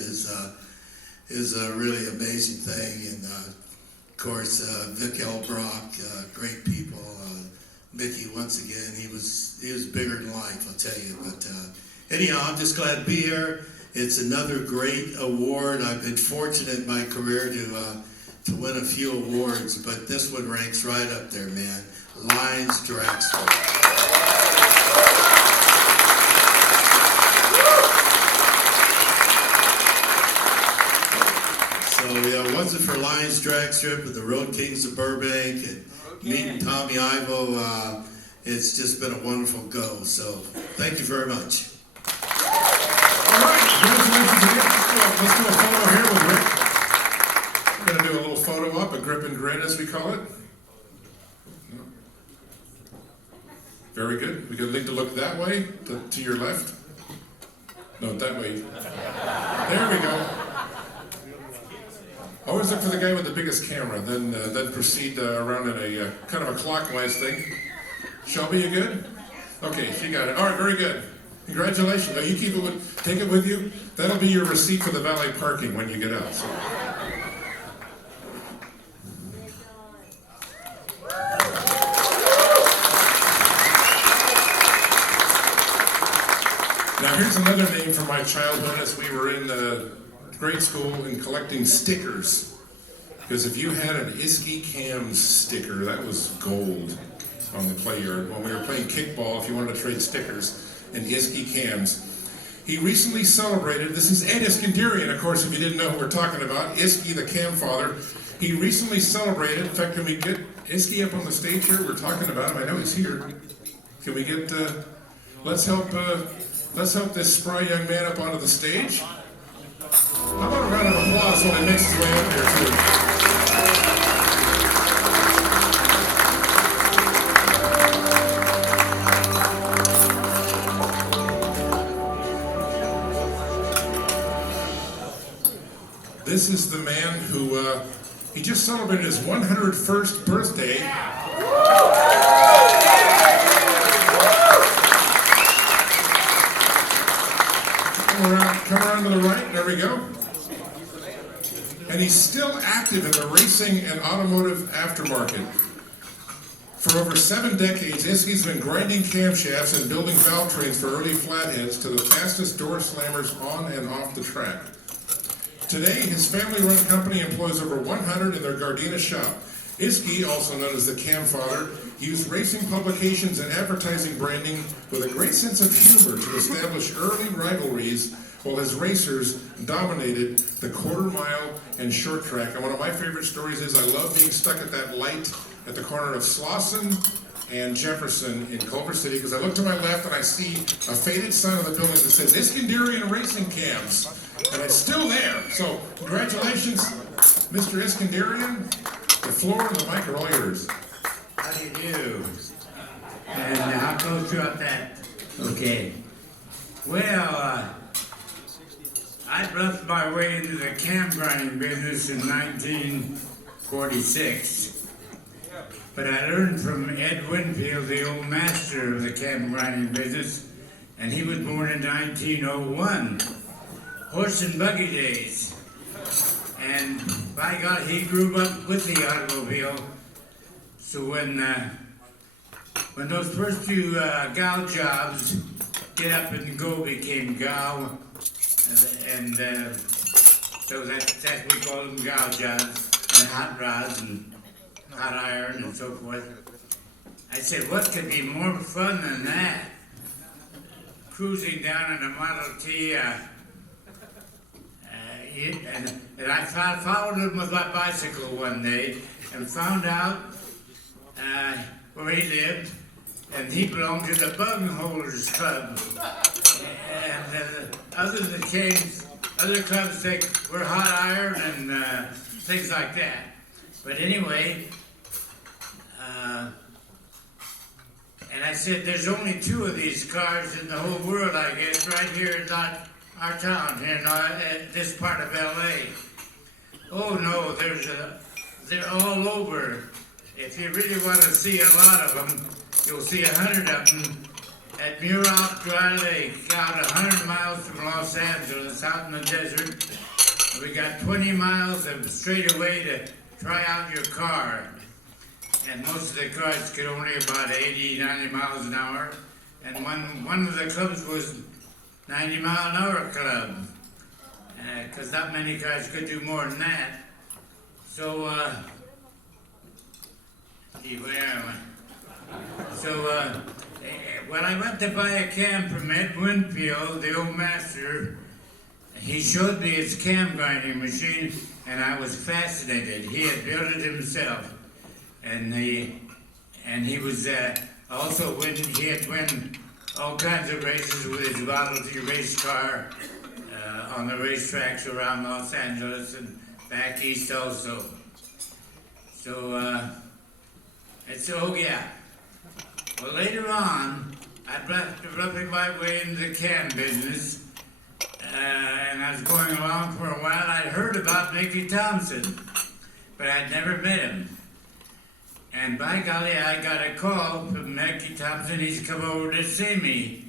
is a really amazing thing. And Of course, Vic Edelbrock, great people. Mickey, once again, he was bigger than life, I'll tell you. But anyhow, I'm just glad to be here. It's another great award. I've been fortunate in my career to win a few awards, but this one ranks right up there, man. Lions Drag Strip. So yeah, wasn't for Lions Drag Strip and the Road Kings of Burbank and meeting Tommy Ivo, it's just been a wonderful go. So thank you very much. All right, congratulations again. Let's do a photo here with Rick. We're going to do a little photo op, a grip and grin as we call it. Very good. We can need to look that way, to your left. No, that way. There we go. Always look for the guy with the biggest camera, then proceed around in a kind of a clockwise thing. Shelby, you good? Okay, she got it. All right, very good. Congratulations. Now you keep it take it with you. That'll be your receipt for the valet parking when you get out. So. Now here's another name from my childhood as we were in grade school and collecting stickers. Because if you had an Iskenderian Cams sticker, that was gold on the play yard. When we were playing kickball, if you wanted to trade stickers and Iskenderian Cams. He recently celebrated, this is Ed Iskenderian, of course, if you didn't know who we're talking about, Iskey, the Cam father. He recently celebrated, in fact, can we get Iskey up on the stage here? We're talking about him, I know he's here. Can we get, let's help this spry young man up onto the stage. How about a round of applause when he makes his way up here, too? This is the man who, he just celebrated his 101st birthday. Come around to the right, there we go. And he's still active in the racing and automotive aftermarket. For over 7 decades, Iskey's been grinding camshafts and building valve trains for early flatheads to the fastest door slammers on and off the track. Today, his family-run company employs over 100 in their Gardena shop. Iskey, also known as the Cam Father, used racing publications and advertising branding with a great sense of humor to establish early rivalries while his racers dominated the quarter-mile and short track. And one of my favorite stories is I love being stuck at that light at the corner of Slauson and Jefferson in Culver City because I look to my left and I see a faded sign on the building that says Iskenderian Racing Cams. And it's still there. So, congratulations, Mr. Iskenderian. The floor and the mic are all yours. How do you do? And I'll go throughout that. Okay. Well, I bluffed my way into the cam grinding business in 1946. But I learned from Ed Winfield, the old master of the cam grinding business, and he was born in 1901. Horse and buggy days. And by God, he grew up with the automobile. So when those first few gal jobs, get up and go became gal, and so that's we call them gal jobs, and hot rods and hot iron and so forth. I said, what could be more fun than that? Cruising down in a Model T, and I followed him with my bicycle one day and found out where he lived, and he belonged to the Bug Holders Club. And other clubs they were hot iron and things like that. But anyway, and I said, there's only 2 of these cars in the whole world, I guess, right here in our town, in this part of LA. Oh no, they're all over. If you really want to see a lot of them, you'll see 100 of them at Muroc Dry Lake, out 100 miles from Los Angeles, out in the desert. We got 20 miles of straightaway try out your car. And most of the cars could only about 80, 90 miles an hour. And one of the clubs was 90 mile an hour club. Because not many cars could do more than that. So, when I went to buy a cam from Ed Winfield, the old master, he showed me his cam grinding machine, and I was fascinated. He had built it himself, and he was also he had won all kinds of races with his Model T race car on the racetracks around Los Angeles and back east also. So Well, later on, I roughly my way into the can business, and I was going along for a while. I'd heard about Mickey Thompson, but I'd never met him. And by golly, I got a call from Mickey Thompson. He's come over to see me,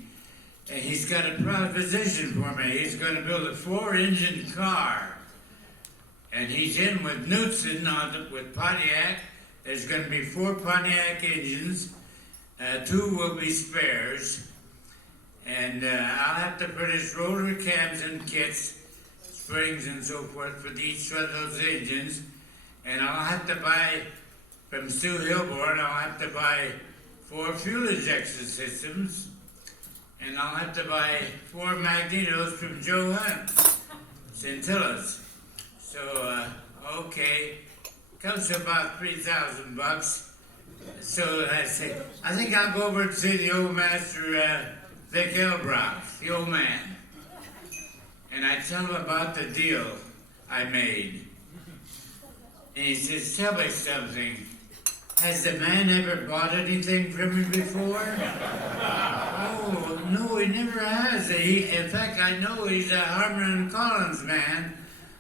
and he's got a proposition for me. He's going to build a 4-engine car, and he's in with Knudsen with Pontiac. There's going to be 4 Pontiac engines. 2 will be spares, and I'll have to furnish roller cams and kits, springs and so forth for each one of those engines, and I'll have to buy from Stu Hilborn. I'll have to buy 4 fuel injection systems, and I'll have to buy 4 magnetos from Joe Hunt, Scintillas. So, okay, comes to about $3,000. So I say, I think I'll go over and see the old master, Vic Edelbrock, the old man. And I tell him about the deal I made. And he says, tell me something. Has the man ever bought anything from me before? Oh, no, he never has. In fact, I know he's a Harmon and Collins man.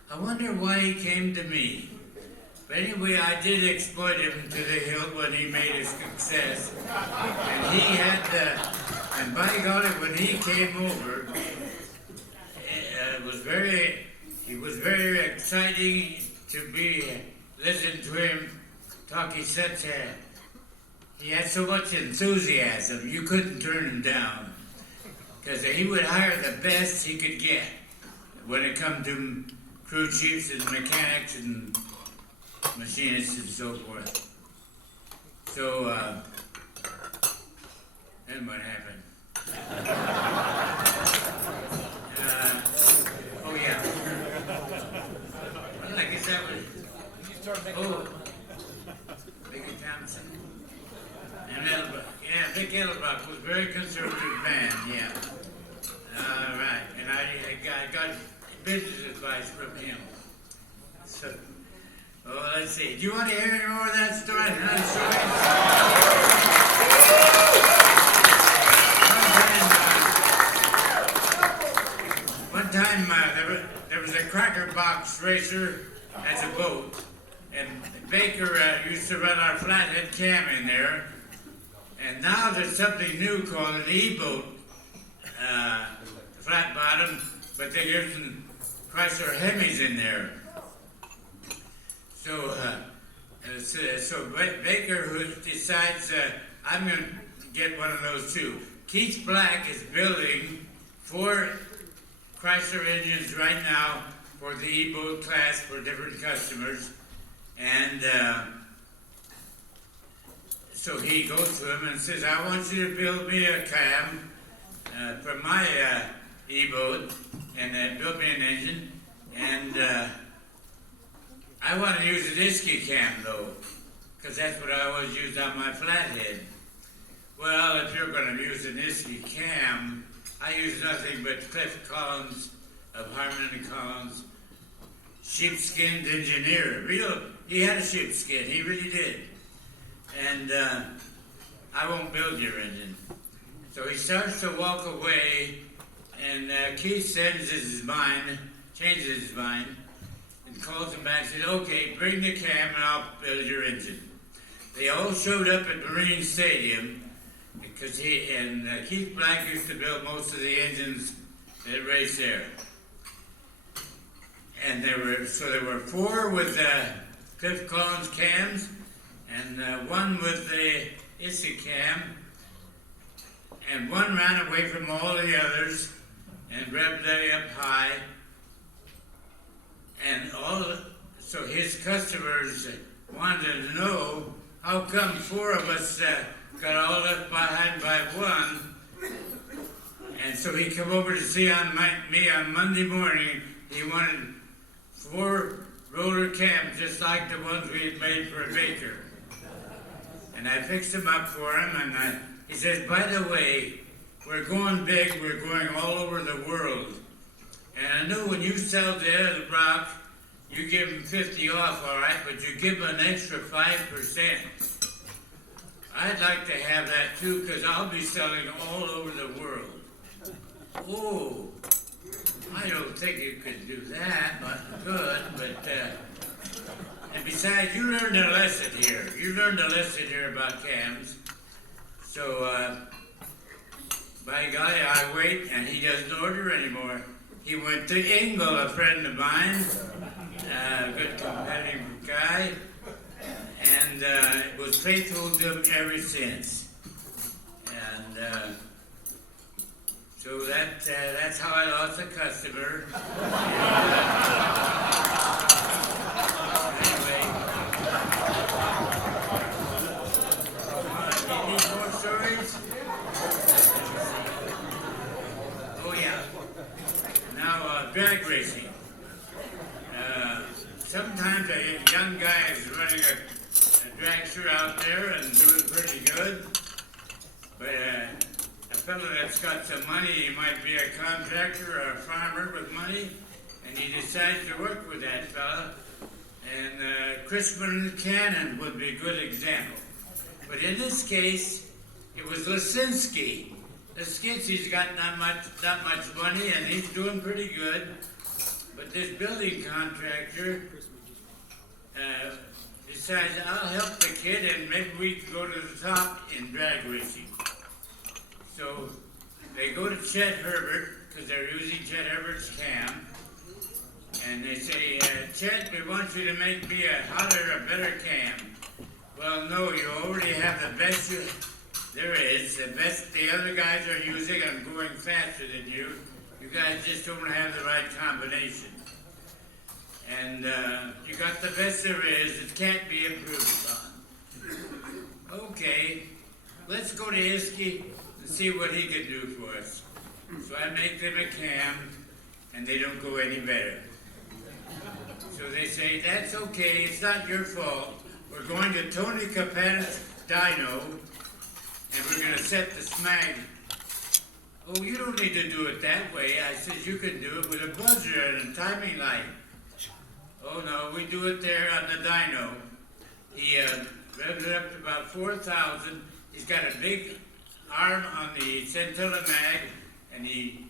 I wonder why he came to me. But anyway, I did exploit him to the hilt when he made a success. And he had and by golly, when he came over, he was very exciting to listen to him talk. He had so much enthusiasm, you couldn't turn him down. Because he would hire the best he could get when it come to crew chiefs and mechanics and machinists and so forth. So, then what happened? Oh yeah. Well, I guess that was, Vic Thompson. And Edelbrock. Yeah, Vic Edelbrock was a very conservative man, yeah. Right, and I got business advice from him. So, oh, let's see. Do you want to hear any more of that story? Another story? One time there was a cracker box racer as a boat, and Baker used to run our flathead cam in there, and now there's something new called an E-boat, flat bottom, but they're using Chrysler Hemis in there. So Baker who decides I'm going to get one of those too. Keith Black is building 4 Chrysler engines right now for the E-boat class for different customers, and so he goes to him and says, I want you to build me a cam for my E-boat, and build me an engine, and I want to use an Iskenderian cam though, because that's what I always used on my flathead. Well, if you're going to use an Iskenderian cam, I use nothing but Cliff Collins of Harmon and Collins, sheepskinned engineer. He had a sheepskin, he really did. And I won't build your engine. So he starts to walk away, and Keith changes his mind, and calls him back and says, okay, bring the cam and I'll build your engine. They all showed up at Marine Stadium because Keith Black used to build most of the engines that raced there. And there were 4 with Cliff Collins cams, and one with the Issy cam, and one ran away from all the others and revved way up high, and so his customers wanted to know how come 4 of us got all left behind by 1. And so he come over to see me on Monday morning. He wanted 4 roller cams just like the ones we had made for a baker. And I fixed them up for him, and he says, by the way, we're going big, we're going all over the world. And I know when you sell to Edelbrock, you give them 50 off, all right, but you give them an extra 5%. I'd like to have that too, because I'll be selling all over the world. Oh, I don't think you could do that, but good, but, and besides, you learned a lesson here. You learned a lesson here about cams. So, by golly, I wait, and he doesn't order anymore. He went to Engel, a friend of mine, a good competitive guy, and was faithful to him ever since. And so that's how I lost a customer. Anyway, any more stories? Oh yeah. Now drag racing. Sometimes a young guy is running a dragster out there and doing pretty good, but a fellow that's got some money, he might be a contractor or a farmer with money, and he decides to work with that fella, and Christman Cannon would be a good example. But in this case, it was Lisinski. Lisinski's got not much money, and he's doing pretty good, but this building contractor decides, I'll help the kid and maybe we can go to the top in drag racing. So they go to Chet Herbert, because they're using Chet Herbert's cam, and they say, Chet, we want you to make me a hotter, a better cam. Well, no, you already have the best there is, the best the other guys are using and going faster than you. You guys just don't have the right combination. And you got the best there is, it can't be improved on. Okay, let's go to Iskey and see what he can do for us. So I make them a cam, and they don't go any better. So they say, that's okay, it's not your fault. We're going to Tony Capan's dyno, and we're going to set the smag. Oh, you don't need to do it that way. I said, you can do it with a buzzer and a timing light. Oh no, we do it there on the dyno. He revs it up to about 4,000. He's got a big arm on the scintilla mag, and he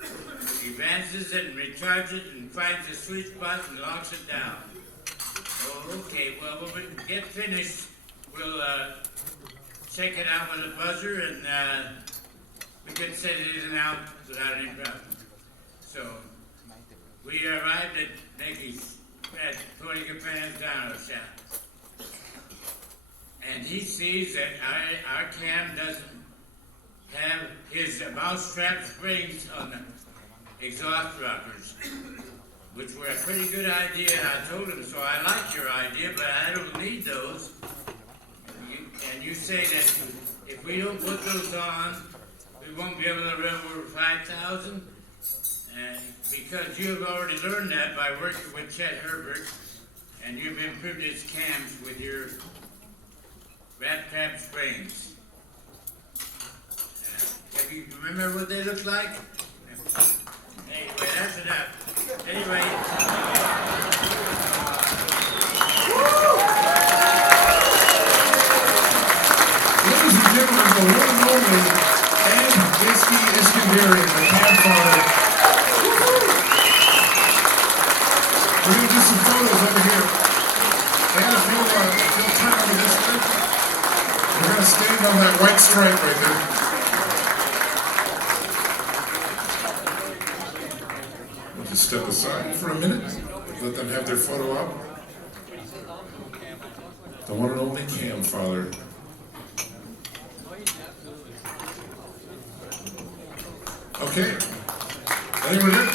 advances it and recharges it and finds the sweet spot and locks it down. Oh, okay, well, when we get finished, we'll check it out with a buzzer, and we can set it in and out without any problem. So, we arrived at Nicky's, at Tony Capan's dyno shop. And he sees that our cam doesn't have his mousetrap springs on the exhaust rockers, which were a pretty good idea. I told him, so I like your idea, but I don't need those. And you say that if we don't put those on, we won't be able to rev over 5,000. Because you have already learned that by working with Chet Herbert, and you've improved his cams with your rat trap springs. Have you remember what they look like? Anyway, that's enough. Anyway. Ladies and gentlemen, the one and only Iskenderian, the campfire. We're going to do some photos over here. And if you'll turn over this way, we're going to stand on that white stripe right there. We'll just step aside for a minute, let them have their photo op. the one and only Cam Father. Okay, I think we're good.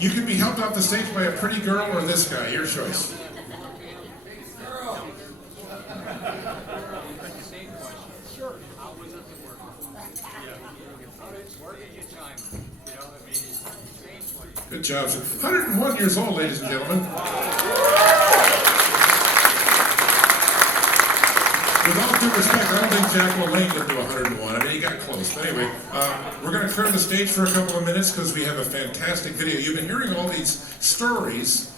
You can be helped off the stage by a pretty girl or this guy, your choice. Good job. 101 years old, ladies and gentlemen. With all due respect, I don't think Jack LaLanne could do 101. I mean, he got close. But anyway, we're going to clear the stage for a couple of minutes because we have a fantastic video. You've been hearing all these stories,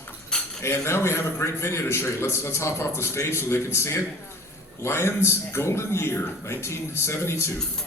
and now we have a great video to show you. Let's hop off the stage so they can see it. Lions Golden Year, 1972.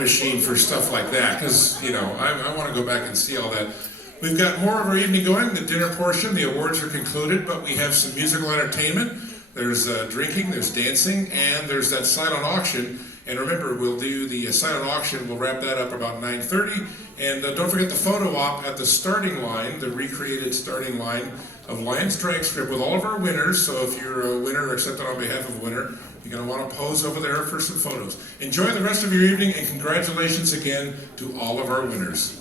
Machine for stuff like that, because I want to go back and see all that. We've got more of our evening going. The dinner portion, the awards are concluded, but we have some musical entertainment. There's drinking, there's dancing, and there's that silent auction. And remember, we'll do the silent auction. We'll wrap that up about 9:30. And don't forget the photo op at the starting line, the recreated starting line of Lions Drag Strip with all of our winners. So if you're a winner or accepted on behalf of a winner, you're going to want to pose over there for some photos. Enjoy the rest of your evening, and congratulations again to all of our winners.